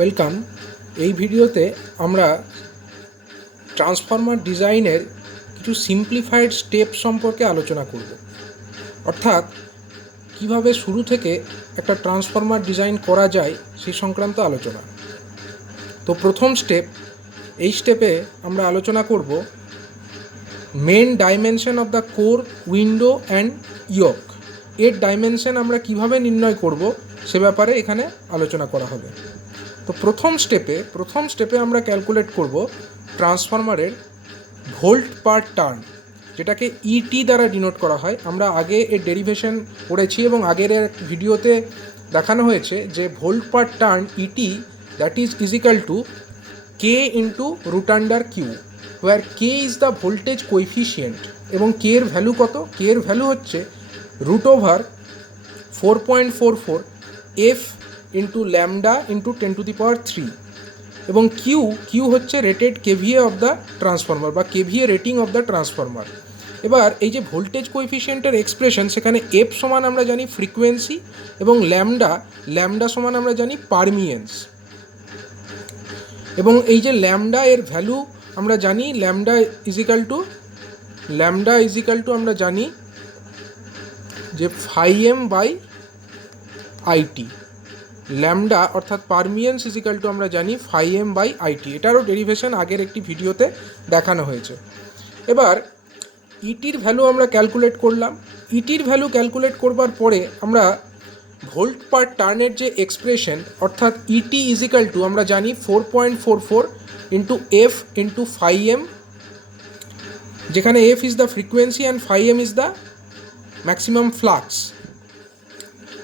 Welcome. এই ভিডিওতে আমরা ট্রান্সফর্মার ডিজাইনের কিছু সিম্পলিফাইড স্টেপ সম্পর্কে আলোচনা করব, অর্থাৎ কিভাবে শুরু থেকে একটা ট্রান্সফর্মার ডিজাইন করা যায় সেই সংক্রান্ত আলোচনা। তো প্রথম স্টেপ, এই স্টেপে আমরা আলোচনা করব main dimension of the core, window and yoke. এর ডাইমেনশন আমরা কিভাবে নির্ণয় করব সে ব্যাপারে এখানে আলোচনা করা হবে। তো প্রথম স্টেপে আমরা ক্যালকুলেট করব ট্রান্সফরমারের ভোল্ট পার টার্ন, যেটাকে ইটি দ্বারা ডিনোট করা হয়। আমরা আগে এর ডেরিভেশন করেছি এবং আগের ভিডিওতে দেখানো হয়েছে যে volt per turn Et that is equal to K into root under Q, where K is the voltage coefficient. এবং কে এর ভ্যালু কত? কে এর ভ্যালু হচ্ছে root over 4.44 F into lambda into 10⁻³ এবং কিউ হচ্ছে rated kVA of the transformer বা kVA rating of the transformer. এবার এই যে ভোল্টেজ কোএফিশিয়েন্টের এক্সপ্রেশন, সেখানে এফ সমান আমরা জানি ফ্রিকোয়েন্সি এবং ল্যামডা সমান আমরা জানি পারমিয়েন্স। এবং এই যে ল্যামডা এর ভ্যালু আমরা জানি ল্যামডা ইজিক্যাল টু আমরা জানি যে φm/it। ল্যামডা অর্থাৎ পারমিয়েন্স ইজিক্যাল টু আমরা জানি φm/it। এটারও ডেরিভেশন আগের একটি ভিডিওতে দেখানো হয়েছে। এবার ইটির ভ্যালু আমরা ক্যালকুলেট করলাম। ইটির ভ্যালু ক্যালকুলেট করবার পরে আমরা ভোল্ট পার টার্নের যে এক্সপ্রেশন, অর্থাৎ ইটি ইজিক্যাল টু আমরা জানি 4.44 ইন্টু এফ ইন্টু φm, যেখানে F is the frequency and φm is the maximum flux.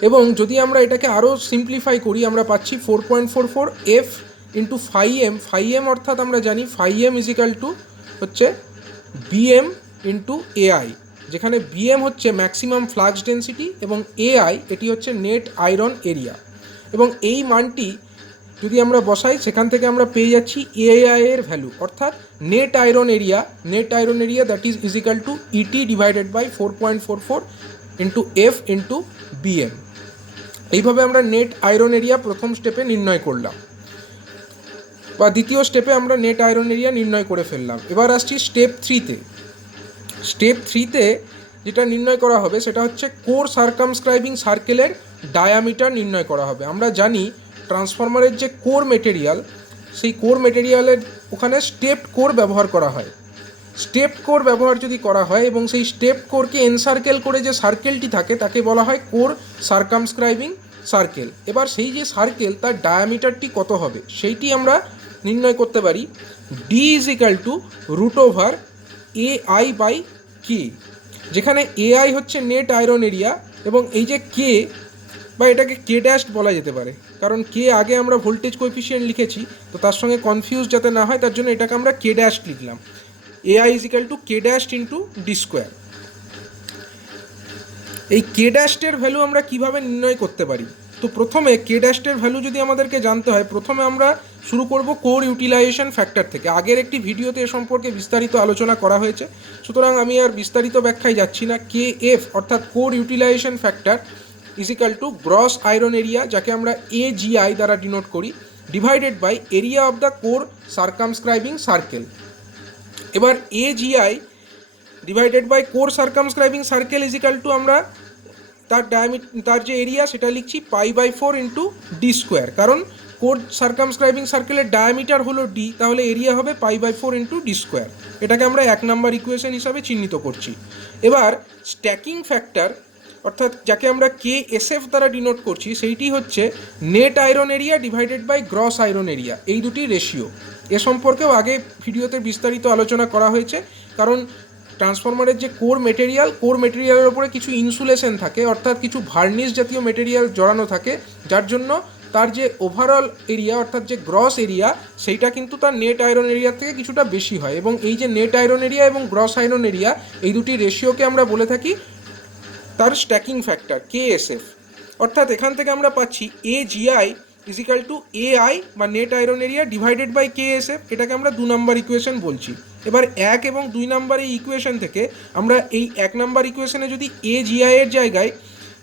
এবং যদি আমরা এটাকে আরও সিম্পলিফাই করি, আমরা পাচ্ছি 4.44 এফ ইন্টু φm অর্থাৎ আমরা জানি φm ইজিক্যাল টু হচ্ছে বিএম ইন্টু এআই, যেখানে বিএম হচ্ছে ম্যাক্সিমাম ফ্লাক্স ডেন্সিটি এবং এআই এটি হচ্ছে নেট আয়রন এরিয়া। এবং এই মানটি যদি আমরা বসাই, সেখান থেকে আমরা পেয়ে যাচ্ছি এআই এর ভ্যালু, অর্থাৎ net iron area that is equal to ET divided by 4.44 into F into BM. এইভাবে আমরা নেট আয়রন এরিয়া প্রথম স্টেপে নির্ণয় করলাম, বা দ্বিতীয় স্টেপে আমরা নেট আয়রন এরিয়া নির্ণয় করে ফেললাম। এবার আসছি স্টেপ থ্রিতে যেটা নির্ণয় করা হবে সেটা হচ্ছে কোর সার্কামস্ক্রাইবিং সার্কেলের ডায়ামিটার নির্ণয় করা হবে। আমরা জানি ট্রান্সফরমারের যে কোর মেটেরিয়াল, সেই কোর মেটেরিয়ালের ওখানে স্টেপড কোর ব্যবহার করা হয়। স্টেপড কোর ব্যবহার যদি করা হয় এবং সেই স্টেপড কোরকে এনসার্কেল করে যে সার্কেলটি থাকে তাকে বলা হয় কোর সার্কামস্ক্রাইবিং সার্কেল। এবার সেই যে সার্কেল, তার ডায়ামিটারটি কত হবে সেইটি আমরা নির্ণয় করতে পারি D equal to root over AI/K, যেখানে AI হচ্ছে নেট আয়রন এরিয়া এবং এই যে কে, বা এটাকে কে ড্যাশ বলা যেতে পারে, কারণ কে আগে আমরা ভোল্টেজ কোএফিশিয়েন্ট লিখেছি, তো তার সঙ্গে কনফিউজ যাতে না হয় তার জন্য এটাকে আমরা কে ড্যাশ লিখলাম। AI equal to K dash into D square. এই কে ড্যাশের ভ্যালু আমরা কিভাবে নির্ণয় করতে পারি? তো প্রথমে কে ড্যাশের ভ্যালু যদি আমাদেরকে জানতে হয়, প্রথমে আমরা শুরু করব কোর ইউটিলাইজেশন ফ্যাক্টর থেকে। আগের একটি ভিডিওতে এ সম্পর্কে বিস্তারিত আলোচনা করা হয়েছে, সুতরাং আমি আর বিস্তারিত ব্যাখ্যায় যাচ্ছি না। কে এফ অর্থাৎ core utilisation factor equal to gross iron area, যাকে আমরা AGI দ্বারা ডিনোট করি, divided by area of the core circumscribing circle. এবার AGI divided by core circumscribing circle equal to আমরা তার যে এরিয়া সেটা লিখছি π/4 ইন্টু ডি স্কোয়ার, কারণ কোর সার্কামস্ক্রাইবিং সার্কেলের ডায়ামিটার হলো ডি, তাহলে এরিয়া হবে π/4 ইন্টু ডি স্কোয়ার। এটাকে আমরা 1 নম্বর ইকুয়েশন হিসাবে চিহ্নিত করছি। এবার স্ট্যাকিং ফ্যাক্টর, অর্থাৎ যাকে আমরা KSF দ্বারা ডিনোট করছি, সেইটি হচ্ছে net iron area divided by gross iron area, এই দুটি রেশিও। এ সম্পর্কেও আগে ভিডিওতে বিস্তারিত আলোচনা করা হয়েছে, কারণ ট্রান্সফরমারের যে কোর মেটেরিয়ালের ওপরে কিছু ইনসুলেশন থাকে, অর্থাৎ কিছু ভার্নিশ জাতীয় মেটেরিয়াল জড়ানো থাকে, যার জন্য তার যে ওভারঅল এরিয়া অর্থাৎ যে গ্রস এরিয়া, সেইটা কিন্তু তার নেট আয়রন এরিয়ার থেকে কিছুটা বেশি হয়। এবং এই যে নেট আয়রন এরিয়া এবং গ্রস আয়রন এরিয়া, এই দুটি রেশিওকে আমরা বলে থাকি তার স্ট্যাকিং ফ্যাক্টর KSF। অর্থাৎ এখান থেকে আমরা পাচ্ছি AGI ইজিক্যাল টু AI বা net iron area divided by KSF, এটাকে আমরা 2 নম্বর ইকুয়েশন বলছি। এবার 1 এবং 2 নম্বর এই ইকুয়েশন থেকে আমরা এই 1 নম্বর ইকুয়েশনে যদি AGI এর জায়গায়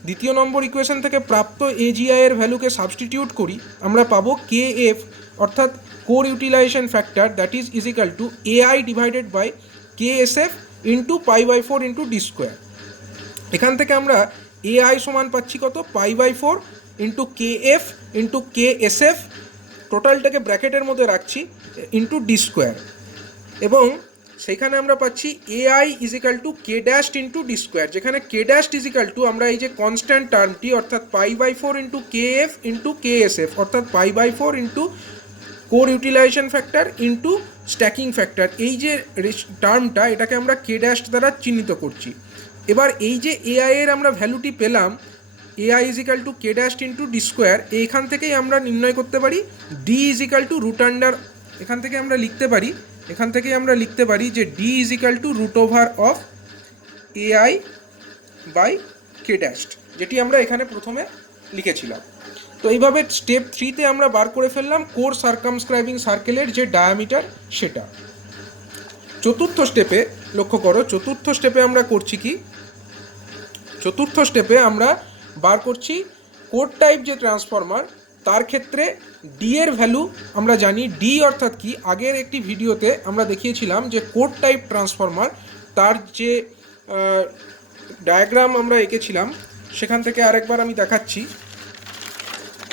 দ্বিতীয় নম্বর ইকুয়েশন থেকে প্রাপ্ত এজিআই এর ভ্যালুকে সাবস্টিটিউট করি, আমরা পাবো কে এফ অর্থাৎ core utilisation factor that is equal to AI divided by K S F into π/4 into D square. এখান থেকে আমরা এআই সমান পাচ্ছি কত, π/4 into K F into K S F, টোটালটাকে ব্র্যাকেটের মধ্যে রাখছি, ইন্টু ডি স্কোয়ার, এবং সেখানে আমরা পাচ্ছি AI equal to K dashed into D square, যেখানে কে ড্যাশড ইজিক্যাল টু আমরা এই যে কনস্ট্যান্ট টার্মটি অর্থাৎ π/4 into K F into K S F অর্থাৎ π/4 into core utilisation factor into stacking factor, এই যে টার্মটা এটাকে আমরা কে ড্যাশড দ্বারা চিহ্নিত করছি। এবার এই যে এআই এর আমরা ভ্যালুটি পেলাম AI equal to K dashed into D square, এইখান থেকেই আমরা নির্ণয় করতে পারি D equal to root under, এখান থেকে আমরা লিখতে পারি যে D equal to root over of AI by K dashed, যেটি আমরা এখানে প্রথমে লিখেছিলাম। তো এইভাবে স্টেপ 3-তে আমরা বার করে ফেললাম কোর সার্কামস্ক্রাইবিং সার্কেলের যে ডায়ামিটার সেটা। চতুর্থ স্টেপে লক্ষ্য করো, চতুর্থ স্টেপে আমরা করছি কি, চতুর্থ স্টেপে আমরা বার করছি কোর টাইপ যে ট্রান্সফরমার তার ক্ষেত্রে ডি এর ভ্যালু আমরা জানি। ডি অর্থাৎ কি, আগের একটি ভিডিওতে আমরা দেখিয়েছিলাম যে কোর টাইপ ট্রান্সফরমার তার যে ডায়াগ্রাম আমরা এঁকেছিলাম সেখান থেকে আরেকবার আমি দেখাচ্ছি।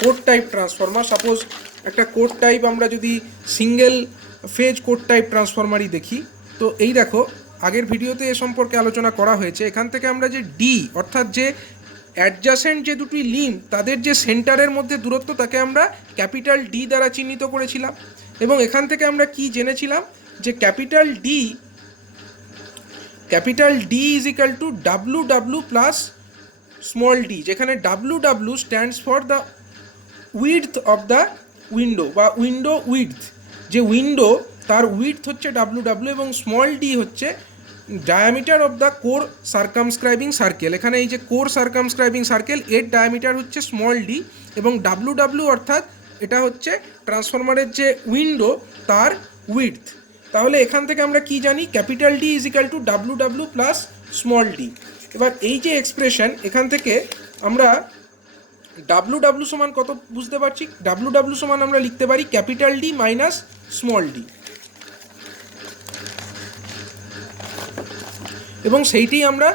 কোর টাইপ ট্রান্সফরমার, সাপোজ একটা কোর টাইপ আমরা যদি সিঙ্গেল ফেজ কোর টাইপ ট্রান্সফরমারই দেখি, তো এই দেখো আগের ভিডিওতে এ সম্পর্কে আলোচনা করা হয়েছে। এখান থেকে আমরা যে ডি অর্থাৎ যে অ্যাডজাসেন্ট যে দুটি লিম্ব তাদের যে সেন্টারের মধ্যে দূরত্ব তাকে আমরা ক্যাপিটাল ডি দ্বারা চিহ্নিত করেছিলাম, এবং এখান থেকে আমরা কি জেনেছিলাম যে capital D is equal to W W plus small D, যেখানে W W stands for the width of the window বা উইন্ডো উইডথ, যে উইন্ডো তার উইডথ হচ্ছে ডাব্লু ডাব্লু, এবং স্মল ডি হচ্ছে diameter of the core circumscribing circle. এখানে এই যে কোর সার্কামস্ক্রাইবিং সার্কেল এর ডায়ামিটার হচ্ছে স্মল ডি, এবং ডাব্লু ডাব্লু অর্থাৎ এটা হচ্ছে ট্রান্সফরমারের যে উইন্ডো তার উইডথ। তাহলে এখান থেকে আমরা কি জানি, capital D is equal to W W plus small D. এবার এই যে এক্সপ্রেশন, এখান থেকে আমরা ডাব্লু ডাব্লু সমান কত বুঝতে পারছি, ডাব্লু ডাব্লু সমান আমরা লিখতে পারি capital D minus small D, এবং সেইটি আমরা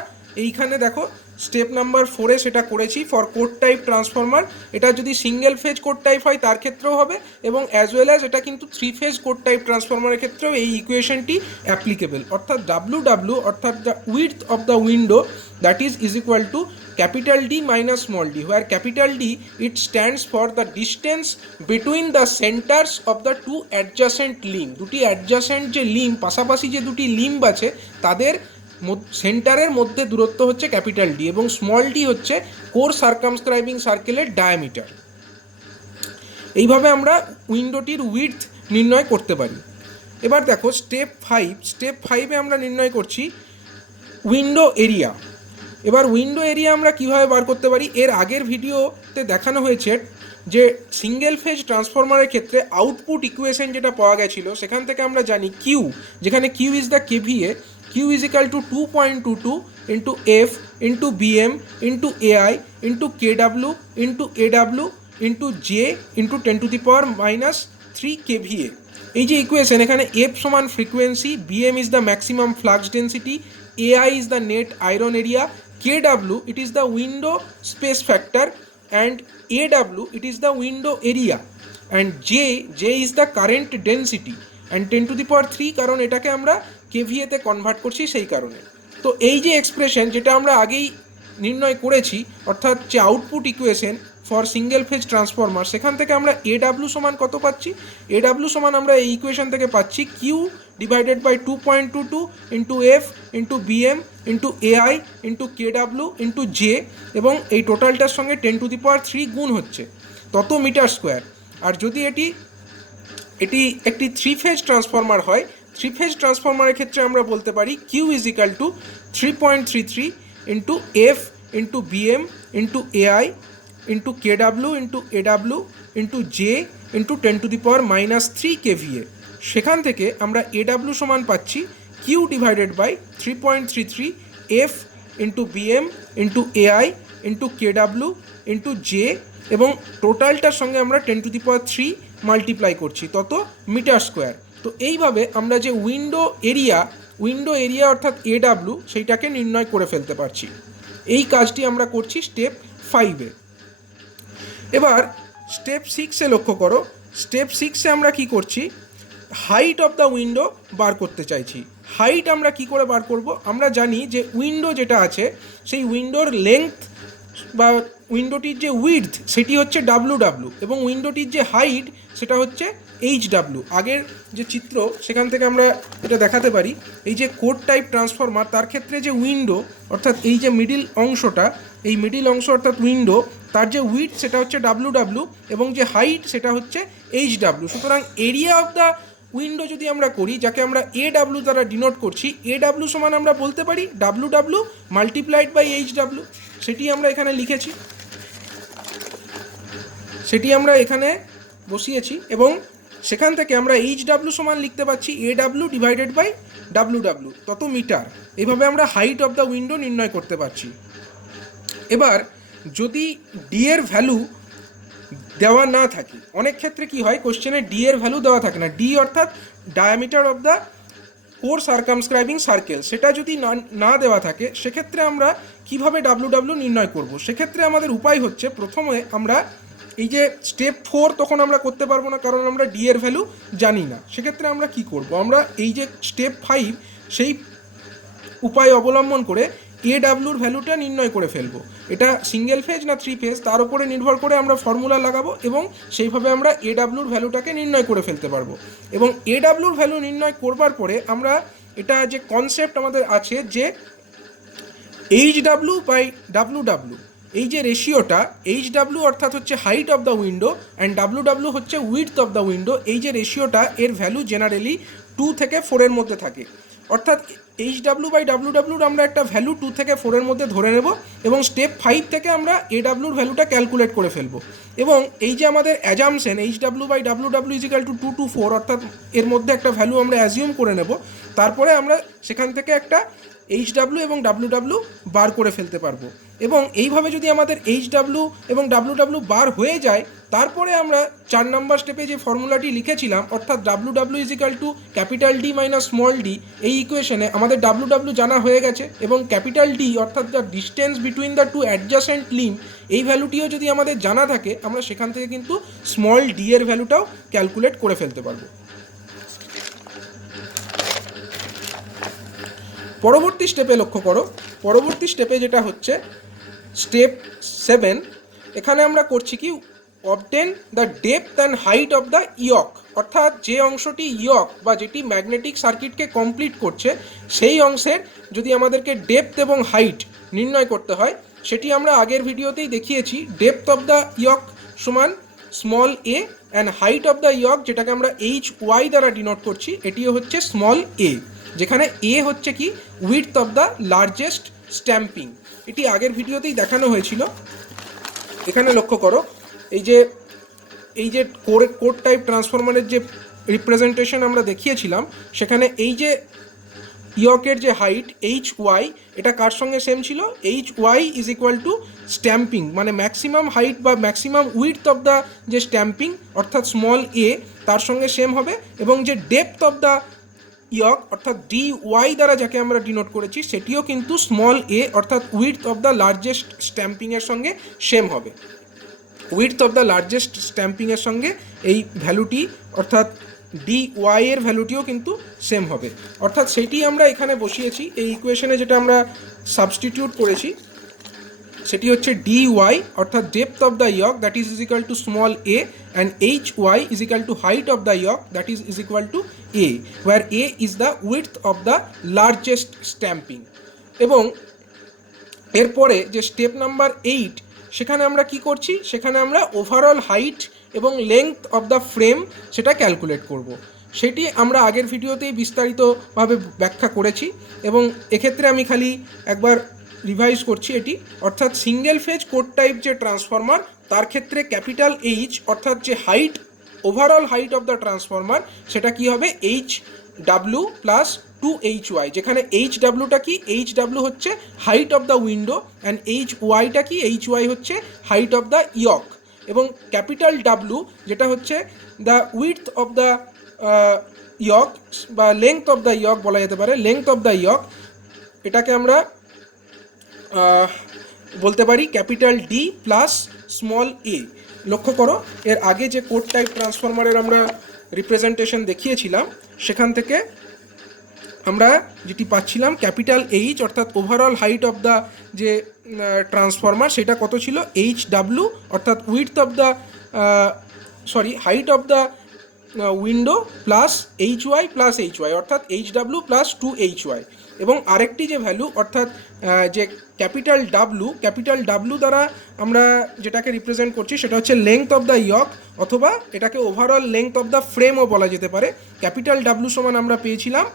এইখানে দেখো স্টেপ নাম্বার 4-এ সেটা করেছি ফর কোর টাইপ ট্রান্সফরমার। এটা যদি সিঙ্গেল ফেজ কোর টাইপ হয় তার ক্ষেত্রেও হবে, এবং অ্যাজ ওয়েল অ্যাজ এটা কিন্তু 3 ফেজ কোর টাইপ ট্রান্সফরমারের ক্ষেত্রেও এই ইকুয়েশনটি অ্যাপ্লিকেবল। অর্থাৎ ডাব্লু ডাব্লু অর্থাৎ the width of the window that is equal two capital D minus small d, where capital D it stands for the distance between the centers of the two adjacent limb, দুটি adjacent যে limb, পাশাপাশি যে দুটি limb আছে তাদের সেন্টারের মধ্যে দূরত্ব হচ্ছে ক্যাপিটাল ডি, এবং স্মল ডি হচ্ছে কোর সার্কামস্ক্রাইবিং সার্কেলের ডায়ামিটার। এইভাবে আমরা উইন্ডোটির উইডথ নির্ণয় করতে পারি। এবার দেখো স্টেপ 5-এ আমরা নির্ণয় করছি উইন্ডো এরিয়া। এবার উইন্ডো এরিয়া আমরা কিভাবে বার করতে পারি, এর আগের ভিডিওতে দেখানো হয়েছে যে সিঙ্গেল ফেজ ট্রান্সফরমারের ক্ষেত্রে আউটপুট ইকুয়েশন যেটা পাওয়া গেছিলো সেখান থেকে আমরা জানি কিউ, যেখানে Q is the KVA, Q is equal to 2.22 into F into BM into AI into KW into AW into J into 10⁻³ KVA. এই যে ইকুয়েশন, এখানে এফ সমান frequency, BM is the maximum flux density, AI is the net iron area, KW it is the window space factor, and AW it is the window area, and J is the current density, and 10⁻³ কারণ এটাকে আমরা KVA তে convert করছি সেই কারণে। তো এই যে এক্সপ্রেশন যেটা আমরা আগেই নির্ণয় করেছি অর্থাৎ যে output equation for single phase transformer, সেখান থেকে আমরা AW সমান কত পাচ্ছি, AW সমান আমরা এই ইকুয়েশন থেকে পাচ্ছি Q divided by 2.22 into F into BM into AI into KW into J, এবং এই টোটালটার সঙ্গে 10⁻³ গুণ হচ্ছে তত মিটার স্কোয়ার। আর যদি এটি একটি 3 ফেজ ট্রান্সফরমার হয়, 3 ফেজ ট্রান্সফরমারের ক্ষেত্রে আমরা বলতে পারি Q is equal to 3.33 into F into BM into AI into KW into AW into J into 10⁻³ KVA. সেখান থেকে আমরা এডাব্লু সমান পাচ্ছি Q divided by 3.33 F into BM into AI into KW into J, এবং টোটালটার সঙ্গে আমরা 10⁻³ multiply করছি, তত মিটার স্কোয়ার। তো এইভাবে আমরা যে উইন্ডো এরিয়া অর্থাৎ এডাব্লিউ সেইটাকে নির্ণয় করে ফেলতে পারছি। এই কাজটি আমরা করছি স্টেপ 5-এ। এবার স্টেপ 6-এ লক্ষ্য করো। স্টেপ 6-এ আমরা কি করছি, হাইট অফ দ্য উইন্ডো বার করতে চাইছি। হাইট আমরা কি করে বার করব? আমরা জানি যে উইন্ডো যেটা আছে সেই উইন্ডোর লেংথ বা উইন্ডোটির যে উইডথ সেটি হচ্ছে ডাব্লু, এবং উইন্ডোটির যে হাইট সেটা হচ্ছে এইচডাব্লু। আগের যে চিত্র সেখান থেকে আমরা এটা দেখাতে পারি, এই যে কোড টাইপ ট্রান্সফরমার তার ক্ষেত্রে যে উইন্ডো অর্থাৎ এই যে মিডিল অংশটা, এই মিডিল অংশ অর্থাৎ উইন্ডো, তার যে উইডথ সেটা হচ্ছে ডাব্লু, এবং যে হাইট সেটা হচ্ছে এইচডাব্লু। সুতরাং এরিয়া অফ দ্য উইন্ডো যদি আমরা করি, যাকে আমরা এডাব্লু দ্বারা ডিনোট করছি, এডাব্লু সমান আমরা বলতে পারি ডাব্লু মাল্টিপ্লাইড বাই এইচডাব্লু। সেটি আমরা এখানে লিখেছি, সেটি আমরা এখানে বসিয়েছি, এবং সেখান থেকে আমরা এইচডাব্লু সমান লিখতে পাচ্ছি এডাব্লু ডিভাইডেড বাই ডাব্লু, তত মিটার। এইভাবে আমরা হাইট অফ দ্য উইন্ডো নির্ণয় করতে পারছি। এবার যদি ডি এর ভ্যালু দেওয়া না থাকে, অনেক ক্ষেত্রে কি হয়, কোশ্চেনে ডি এর ভ্যালু দেওয়া থাকে না, ডি অর্থাৎ diameter of the core circumscribing circle, সেটা যদি না দেওয়া থাকে, সেক্ষেত্রে আমরা কিভাবে ডাব্লু নির্ণয় করব? সেক্ষেত্রে আমাদের উপায় হচ্ছে, প্রথমে আমরা এই যে স্টেপ 4 তখন আমরা করতে পারবো না, কারণ আমরা ডি এর ভ্যালু জানি না। সেক্ষেত্রে আমরা কি করব? আমরা এই যে স্টেপ 5 সেই উপায় অবলম্বন করে এডাব্লুর ভ্যালুটা নির্ণয় করে ফেলবো। এটা সিঙ্গেল ফেজ না 3 ফেজ তার উপরে নির্ভর করে আমরা ফর্মুলা লাগাবো, এবং সেইভাবে আমরা এডাব্লুর ভ্যালুটাকে নির্ণয় করে ফেলতে পারবো। এবং এডাব্লুর ভ্যালু নির্ণয় করবার পরে আমরা এটা যে কনসেপ্ট আমাদের আছে যে এইচডাব্লু বাই ডাব্লু, এই যে রেশিওটা, এইচডাব্লু অর্থাৎ হচ্ছে height of the window and W হচ্ছে উইডথ অফ দ্য উইন্ডো, এই যে রেশিওটা এর ভ্যালু জেনারেলি 2 থেকে 4-এর মধ্যে থাকে। অর্থাৎ এইচডাব্লু বাই ডাব্লুর আমরা একটা ভ্যালু 2 থেকে 4-এর মধ্যে ধরে নেব, এবং স্টেপ 5 থেকে আমরা এডাব্লুর ভ্যালুটা ক্যালকুলেট করে ফেলবো। এবং এই যে আমাদের assumption HW by W is equal to 2 to 4, অর্থাৎ এর মধ্যে একটা ভ্যালু আমরা অ্যাজিউম করে নেব, তারপরে আমরা সেখান থেকে একটা এইচডাব্লু এবং ডাব্লু বার করে ফেলতে পারবো। এবং এইভাবে যদি আমাদের এইচডাব্লু এবং ডাব্লু বার হয়ে যায়, তারপরে আমরা 4 নম্বর স্টেপে যে ফর্মুলাটি লিখেছিলাম, অর্থাৎ W is equal to capital D minus small D, এই ইকুয়েশনে আমাদের ডাব্লু জানা হয়ে গেছে, এবং ক্যাপিটাল ডি অর্থাৎ the distance between the two adjacent limb, এই ভ্যালুটিও যদি আমাদের জানা থাকে, আমরা সেখান থেকে কিন্তু স্মল ডি এর ভ্যালুটাও ক্যালকুলেট করে ফেলতে পারবো। পরবর্তী স্টেপে লক্ষ্য করো, পরবর্তী স্টেপে যেটা হচ্ছে স্টেপ 7, এখানে আমরা করছি কি, obtain the depth and height of the yoke, অর্থাৎ যে অংশটি ইয়ক বা যেটি ম্যাগনেটিক সার্কিটকে কমপ্লিট করছে, সেই অংশের যদি আমাদেরকে ডেপথ এবং হাইট নির্ণয় করতে হয়, সেটি আমরা আগের ভিডিওতেই দেখিয়েছি। ডেপথ অফ দ্য ইয়ক সমান small A, and height of the yoke, যেটাকে আমরা HY দ্বারা ডিনোট করছি, এটিও হচ্ছে স্মল এ, যেখানে এ হচ্ছে কি width of the largest stamping. এটি আগের ভিডিওতেই দেখানো হয়েছিল। এখানে লক্ষ্য করো, এই যে কোড টাইপ ট্রান্সফরমারের যে রিপ্রেজেন্টেশন আমরা দেখিয়েছিলাম, সেখানে এই যে ইয়কের যে হাইট HY, এটা কার সঙ্গে সেম ছিল? HY is equal to stamping, মানে ম্যাক্সিমাম হাইট বা ম্যাক্সিমাম উইডথ অফ দ্য যে স্ট্যাম্পিং অর্থাৎ স্মল এ, তার সঙ্গে সেম হবে। এবং যে ডেপথ অফ দ্য ইয়ক অর্থাৎ DY দ্বারা যাকে আমরা ডিনোট করেছি, সেটিও কিন্তু স্মল এ অর্থাৎ উইডথ অফ দ্য লার্জেস্ট স্ট্যাম্পিংয়ের সঙ্গে সেম হবে। উইডথ অফ দ্য লার্জেস্ট স্ট্যাম্পিংয়ের সঙ্গে এই ভ্যালুটি অর্থাৎ DY এর ভ্যালুটিও কিন্তু সেম হবে। অর্থাৎ সেটি আমরা এখানে বসিয়েছি, এই ইকুয়েশনে যেটা আমরা সাবস্টিটিউট করেছি, সেটি হচ্ছে DY অর্থাৎ depth of the yoke, that is equal to small A, and HY is equal to height of the yoke, that is equal to A, where A is the width of the largest stamping. এবং এরপরে যে step number 8, সেখানে আমরা কি করছি, সেখানে আমরা overall height এবং লেংথ অফ দ্য ফ্রেম সেটা ক্যালকুলেট করব। সেটি আমরা আগের ভিডিওতেই বিস্তারিতভাবে ব্যাখ্যা করেছি, এবং এক্ষেত্রে আমি খালি একবার রিভাইজ করছি এটি। অর্থাৎ সিঙ্গেল ফেজ কোড টাইপ যে ট্রান্সফরমার, তার ক্ষেত্রে ক্যাপিটাল H অর্থাৎ যে height, overall height of the transformer, সেটা কি হবে HW plus two H Y, যেখানে এইচ ডাব্লুটা কি, এইচ ডাব্লু হচ্ছে height of the window and H ওয়াইটা কি, এইচ ওয়াই হচ্ছে হাইট অফ দ্য ইয়ক, এবং ক্যাপিটাল ডাব্লু যেটা হচ্ছে the width of the yoke বা লেংথ অফ দ্য ইয়ক বলা যেতে পারে, লেংথ অফ দ্য ইয়ক, এটাকে আমরা বলতে পারি ক্যাপিটাল ডি প্লাস স্মল এ। লক্ষ্য করো এর আগে যে কোড টাইপ ট্রান্সফরমারের আমরা রিপ্রেজেন্টেশন দেখিয়েছিলাম সেখান থেকে আমরা যেটি পাচ্ছিলাম ক্যাপিটাল এইচ অর্থাৎ ওভারঅল হাইট অফ দ্য যে ট্রান্সফরমার সেটা কত ছিল, এইচ ডাব্লু অর্থাৎ width of the height of the window plus H Y plus H Y অর্থাৎ H W plus two H Y, এবং আরেকটি যে ভ্যালু অর্থাৎ যে ক্যাপিটাল ডাব্লু দ্বারা আমরা যেটাকে রিপ্রেজেন্ট করছি সেটা হচ্ছে লেংথ অফ দ্য ইয়ক, অথবা এটাকে ওভারঅল লেংথ অফ দ্য ফ্রেমও বলা যেতে পারে। ক্যাপিটাল ডাব্লু সমান আমরা পেয়েছিলাম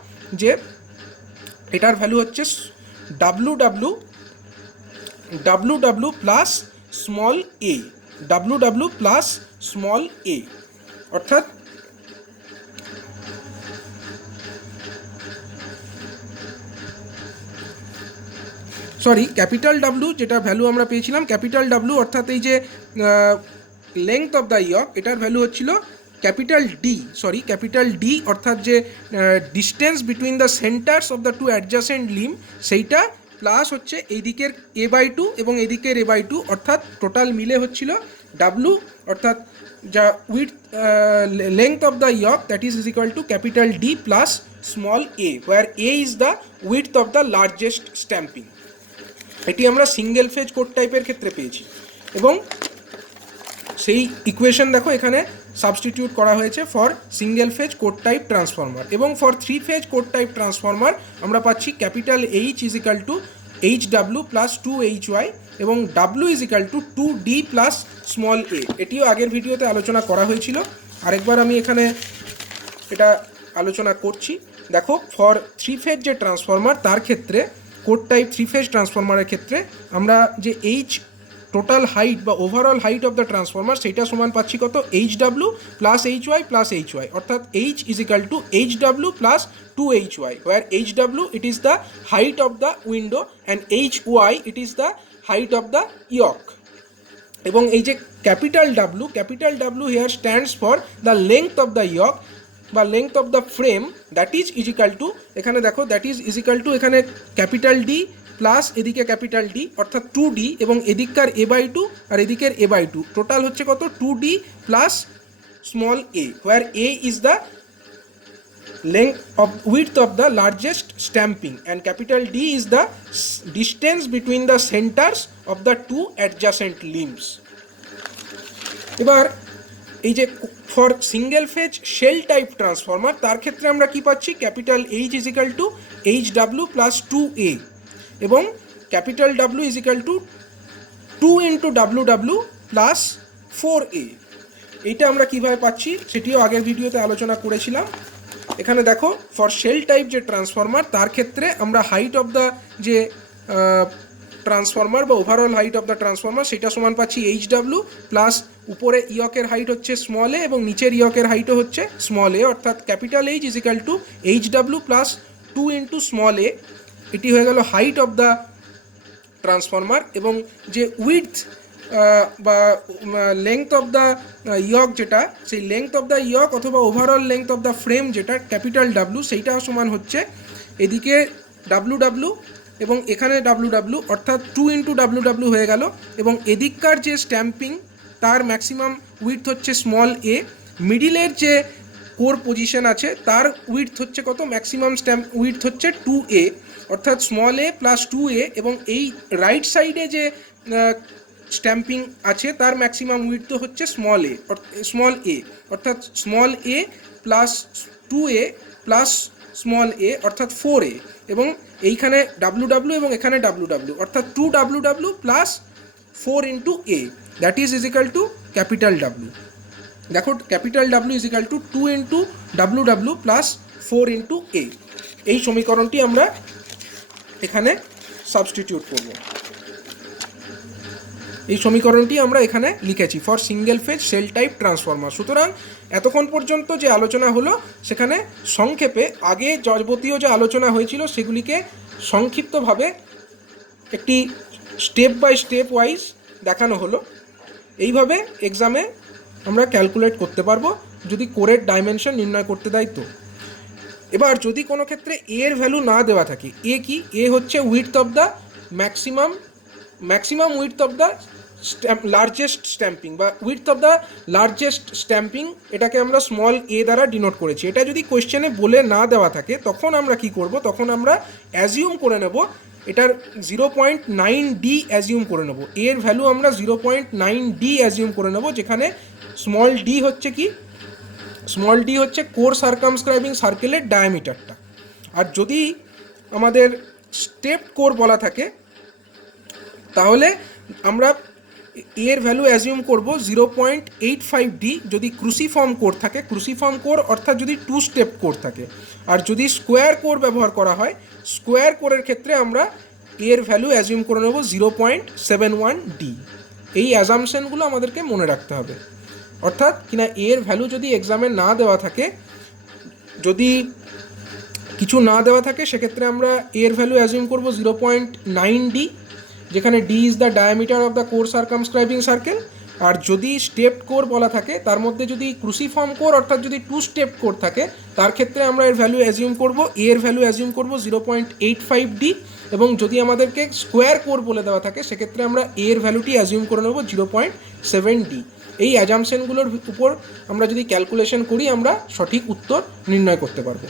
যে এটার ভ্যালু হচ্ছে W plus small A, W plus small A, অর্থাৎ ক্যাপিটাল ডাব্লু যেটা ভ্যালু আমরা পেয়েছিলাম, ক্যাপিটাল ডাব্লু অর্থাৎ এই যে লেংথ অফ দ্য ইয়ক এটার ভ্যালু হচ্ছিল ক্যাপিটাল ডি অর্থাৎ যে distance between the centres of the two adjacent limb সেইটা প্লাস হচ্ছে এইদিকের a/2 এবং এদিকের a/2 অর্থাৎ টোটাল মিলে হচ্ছিল ডাব্লু অর্থাৎ যা width length of the yoke that is equal to capital D plus small A, where A is the width of the largest stamping. এটি আমরা সিঙ্গেল ফেজ কোড টাইপের ক্ষেত্রে পেয়েছি, এবং সেই ইকুয়েশন দেখো এখানে সাবস্টিটিউট করা হয়েছে for single phase core type transformer, এবং for three phase core type transformer আমরা পাচ্ছি capital H is equal to H W plus two H Y এবং W is equal to two D plus small A. এটিও আগের ভিডিওতে আলোচনা করা হয়েছিল, আরেকবার আমি এখানে এটা আলোচনা করছি। দেখো ফর থ্রি ফেজ যে ট্রান্সফরমার তার ক্ষেত্রে কোড টাইপ থ্রি ফেজ ট্রান্সফরমারের ক্ষেত্রে আমরা যে এইচ টোটাল হাইট বা overall height of the transformer সেইটা সমান পাচ্ছি কত, H W plus H Y plus H Y, অর্থাৎ H is equal to H W plus two H Y, where H W it is the height of the window and H Y it is the height of the yoke. এবং এই যে capital W here stands for the length of the yoke বা length of the frame, that is equal to, এখানে দেখো that is equal to এখানে capital D plus এদিকে capital D অর্থাৎ two D এবং এদিককার a/2 আর এদিকের a/2 টোটাল হচ্ছে কত, two D plus small A, where A is the length of width of the largest stamping and capital D is the distance between the centers of the two adjacent limbs. এবার এই যে for single phase shell type transformer তার ক্ষেত্রে আমরা কি পাচ্ছি, capital H is equal to H W plus two A এবং capital W is equal to two into W plus four A. এইটা আমরা কীভাবে পাচ্ছি সেটিও আগের ভিডিওতে আলোচনা করেছিলাম। এখানে দেখো ফর শেল টাইপ যে ট্রান্সফরমার তার ক্ষেত্রে আমরা হাইট অফ দ্য যে ট্রান্সফরমার বা overall height of the transformer সেটা সমান পাচ্ছি এইচ ডাব্লু প্লাস উপরে ইয়কের হাইট হচ্ছে স্মল এ এবং নিচের ইয়কের হাইটও হচ্ছে স্মল এ, অর্থাৎ capital H is equal to H W plus two into small A. এটি হয়ে গেল হাইট অফ দ্য ট্রান্সফরমার, এবং যে উইডথ বা লেংথ অফ দ্য ইয়ক যেটা, সেই লেংথ অফ দ্য ইয়ক অথবা overall length of the frame যেটা ক্যাপিটাল ডাব্লু সেইটা সমান হচ্ছে এদিকে ডাব্লু এবং এখানে ডাব্লু অর্থাৎ টু ইন্টু ডাব্লু হয়ে গেল, এবং এদিককার যে স্ট্যাম্পিং তার ম্যাক্সিমাম উইডথ হচ্ছে স্মল এ, মিডিলের যে কোর পজিশন আছে তার উইডথ হচ্ছে কত, ম্যাক্সিমাম উইডথ হচ্ছে টু এ, অর্থাৎ small A plus two A, এবং এই রাইট সাইডে যে স্ট্যাম্পিং আছে তার ম্যাক্সিমাম উইডথ হচ্ছে স্মল এ অর্থাৎ small A plus two A plus small A অর্থাৎ ফোর এ, এবং এইখানে ডাব্লু এবং এখানে ডাব্লু অর্থাৎ two W plus four into A, that is equal to capital W. দেখো capital W is equal to two into W plus four into A. এই সমীকরণটি আমরা এখানে সাবস্টিটিউট করব। এই সমীকরণটি আমরা এখানে লিখেছি for single phase sell type transformer. সুতরাং এতক্ষণ পর্যন্ত যে আলোচনা হলো সেখানে সংক্ষেপে আগে যাবতীয় যে আলোচনা হয়েছিল সেগুলিকে সংক্ষিপ্তভাবে একটি স্টেপ বাই স্টেপ ওয়াইজ দেখানো হলো। এইভাবে এক্সামে আমরা ক্যালকুলেট করতে পারবো যদি কোরের ডাইমেনশন নির্ণয় করতে দেয় তো। এবার যদি কোনো ক্ষেত্রে এর ভ্যালু না দেওয়া থাকে, এ কি? এ হচ্ছে width of the maximum width of the largest stamping বা width of the largest stamping, এটাকে আমরা স্মল এ দ্বারা ডিনোট করেছি। এটা যদি কোয়েশ্চেনে বলে না দেওয়া থাকে তখন আমরা কি করব, তখন আমরা অ্যাজিউম করে নেব এটার 0.9D অ্যাজিউম করে নেব। এর ভ্যালু আমরা 0.9D অ্যাজিউম করে নেব, যেখানে স্মল ডি হচ্ছে কি? স্মল ডি হচ্ছে কোর সার্কামস্ক্রাইবিং সার্কেলের ডায়ামিটারটা। আর যদি আমাদের স্টেপ কোর বলা থাকে তাহলে আমরা এর ভ্যালু অ্যাজিউম করব 0.85D যদি ক্রুসিফর্ম কোর থাকে, ক্রুসিফর্ম কোর অর্থাৎ যদি 2 স্টেপ কোর থাকে। আর যদি স্কোয়ার কোর ব্যবহার করা হয়, স্কোয়ার কোরের ক্ষেত্রে আমরা এর ভ্যালু অ্যাজিউম করে নেব 0.71D। এই অ্যাজামশনগুলো আমাদেরকে মনে রাখতে হবে। অর্থাৎ কিনা এর ভ্যালু যদি এক্সামে না দেওয়া থাকে, যদি কিছু না দেওয়া থাকে সেক্ষেত্রে আমরা এর ভ্যালু অ্যাজিউম করব 0.9D, যেখানে D is the diameter of the core circumscribing circle. আর যদি স্টেপ কোর বলা থাকে, তার মধ্যে যদি ক্রুসিফর্ম কোর অর্থাৎ যদি 2 স্টেপ কোর থাকে, তার ক্ষেত্রে আমরা এর ভ্যালু অ্যাজিউম করব, এর ভ্যালু অ্যাজিউম করব 0.85D। এবং যদি আমাদেরকে স্কোয়ার কোর বলে দেওয়া থাকে সেক্ষেত্রে আমরা এর ভ্যালুটি অ্যাজিউম করে নেব 0.7D। এই অ্যাজামশনগুলোর উপর আমরা যদি ক্যালকুলেশন করি আমরা সঠিক উত্তর নির্ণয় করতে পারবো।